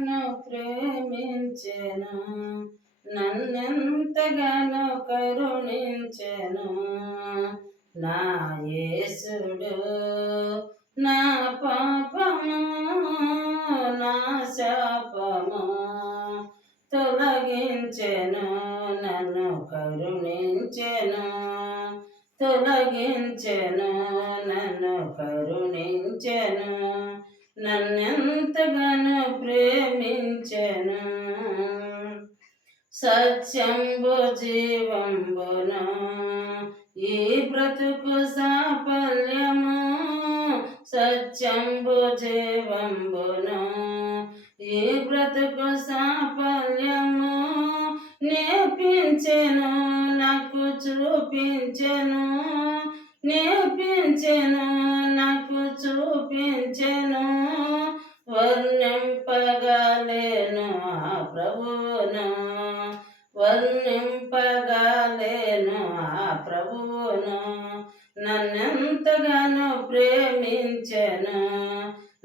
నన్ను ప్రేమించెను, నన్నెంతగానో కరుణించెను. నా యేసుడు నా పాపము నా శాపము తొలగించెను, నన్ను కరుణించెను, తొలగించెను, నన్ను కరుణించెను, నన్నెంతగానో ప్రేమించెను. సత్యంబు జీవంబును ఈ బ్రతుకు సాఫల్యము, సత్యంబు జీవంబును ఈ బ్రతుకు సాఫల్యము నేర్పించెను, నాకు చూపించెను, నేర్పించెను, నాకు చూపించెను. వర్ణింపగలేను ఆ ప్రభువును, వర్ణింపగలేను ఆ ప్రభువును. నన్నెంతగానో ప్రేమించెను,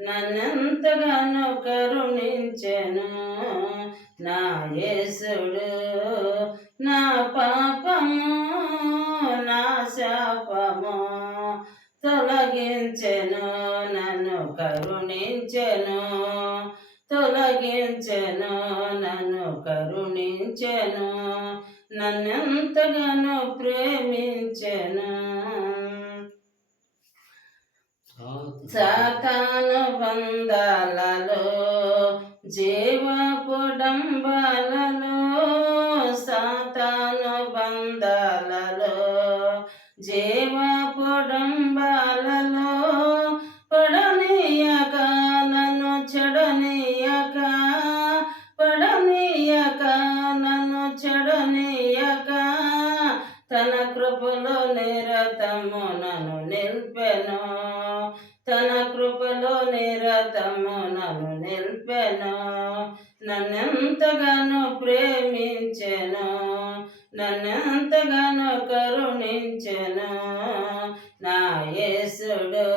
నన్నెంతగానో కరుణించెను. నా యేసుడు నా పాపము నా శాపము తొలగించెను, నన్ను కరుణించెను, తొలగించెను, నన్ను కరుణించెను, నన్నెంతగానో ప్రేమించెను. సాతాను బంధాలలో జీవపు డంబాలలో, సాతాను బంధాలలో జీవపు డంబాలలో పడనీయక, నన్ను చెడనీయక, పడనీయక, నన్ను చెడనీయక, తన కృపలో నిరతము నన్ను నిల్పెను, తన కృపలో నిరతము నన్ను నిల్పెను. నన్నెంతగానో ప్రేమించెను, నన్నెంతగానో కరుణించెను. నా యేసుడు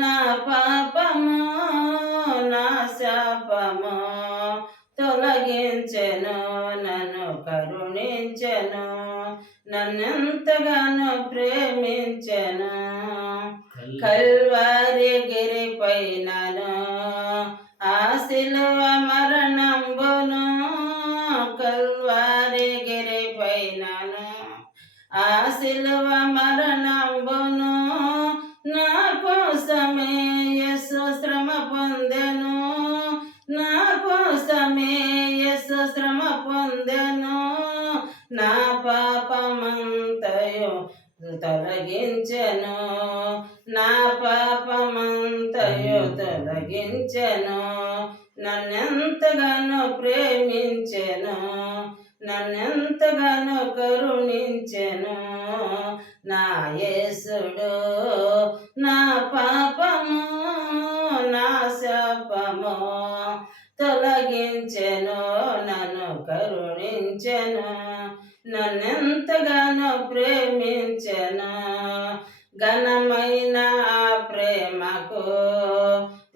నా పాపము నా శాపము తొలగించెను, నన్ను కరుణించెను, నన్నెంతగానో ప్రేమించెను. కల్వారి గిరిపైనను ఆ శిలువ మరణంబును, కల్వారి గిరిపైనను ఆ శిలువ మరణంబును నా కోసమే యేసు శ్రమ పొందెను, నా కోసమే యేసు శ్రమ పొందెను. నా పాపమంతయు తొలగించెను, నా పాపమంతయు తొలగించెను, నన్నెంతగానో ప్రేమించెను, నన్నెంతగానో కరుణించెను. నా యేసుడు నా పాపము నా శాపము తొలగించెను, నన్ను కరుణించెను, నన్నెంతగానో ప్రేమించెను. ఘనమైన ఆ ప్రేమకు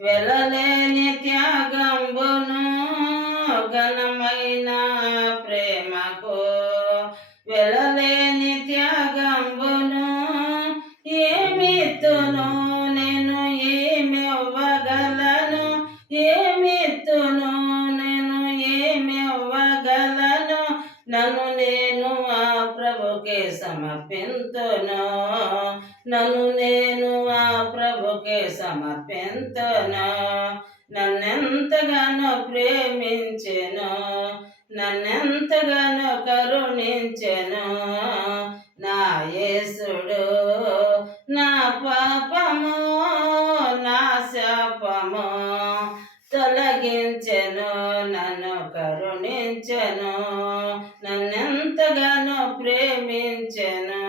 వెలలేని త్యాగంబును, ఘనమైన ప్రేమకు వెలలేని త్యాగంబును ఏమిత్తును నేను ఏమివ్వగలను, ఏమిత్తును నేను ఏమివ్వగలను. నన్ను నేను ఆ ప్రభుకే సమర్పింతును, నన్ను నేను ఆ ప్రభుకే సమర్పింతును. నన్నెంతగానో ప్రేమించెను, నన్నెంతగానో కరుణించెను. నా యేసుడు నా పాపము నా శాపము తొలగించెను, నన్ను కరుణించెను, నన్నెంతగానో ప్రేమించెను.